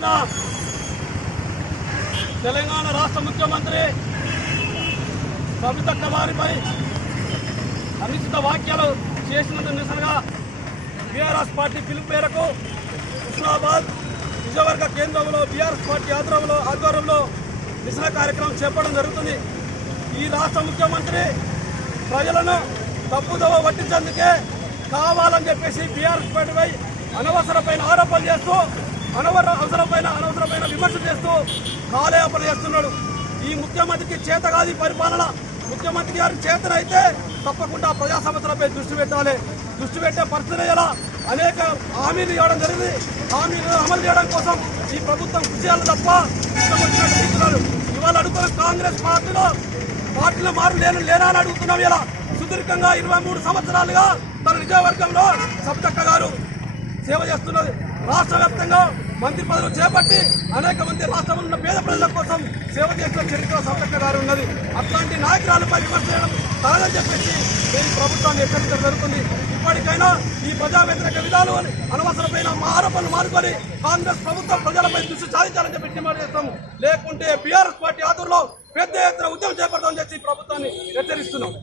ఎత్తున తెలంగాణ రాష్ట్ర ముఖ్యమంత్రి కవితక్క వారిపై అనుచిత వ్యాఖ్యలు చేసినందుకు నిరసనగా బీఆర్ఎస్ పార్టీ పిలుపు మేరకు హుస్నాబాద్ నియోజకవర్గ కేంద్రంలో బీఆర్ఎస్ పార్టీ ఆధ్వర్యంలో నిరసన కార్యక్రమం చేపట్టడం జరుగుతుంది. ఈ రాష్ట్ర ముఖ్యమంత్రి ప్రజలను తప్పుదోవ పట్టించేందుకే కావాలని చెప్పేసి బీఆర్ఎస్ పార్టీపై అనవసరమైన ఆరోపణలు చేస్తూ అనవసరమైన విమర్శలు చేస్తూ కాలయాపన చేస్తున్నాడు. ఈ ముఖ్యమంత్రికి చేతగాది పరిపాలన. ముఖ్యమంత్రి గారికి చేతనైతే తప్పకుండా ప్రజా సమస్యలపై దృష్టి పెట్టాలి. దృష్టి పెట్టే పరిస్థితి ఎలా అనేక హామీలు ఇవ్వడం జరిగింది. హామీలు అమలు చేయడం కోసం ఈ ప్రభుత్వం కృషి చేయాలి తప్ప ఇష్టం ఇవాళ అడుగుతున్న కాంగ్రెస్ పార్టీలో మార్పు లేనా అని అడుగుతున్నాం. ఇలా సుదీర్ఘంగా 23 సంవత్సరాలుగా తన నియోజకవర్గంలో సబితక్క గారు సేవ చేస్తున్నది. రాష్ట్ర వ్యాప్తంగా మంత్రి పదవులు చేపట్టి అనేక మంది రాష్ట్రంలో ఉన్న పేద ప్రజల కోసం సేవ చేసిన చరిత్ర సబితక్క గారు ఉన్నది. అట్లాంటి నాయకురాలపై విమర్శ చేయడం కాదని చెప్పేసి నేను ప్రభుత్వాన్ని హెచ్చరించడం జరుగుతుంది. ఇప్పటికైనా ఈ ప్రజా వ్యతిరేక విధాలు అనవసరమైన ఆరోపణలు మానుకొని కాంగ్రెస్ ప్రభుత్వం ప్రజలపై దృష్టి సాధించాలని చెప్పి డిమాండ్ చేస్తాం. లేకుంటే బీఆర్ఎస్ పార్టీ ఆధ్వర్యంలో పెద్ద ఎత్తున ఉద్యమం చేపడతామని చెప్పి ప్రభుత్వాన్ని హెచ్చరిస్తున్నాం.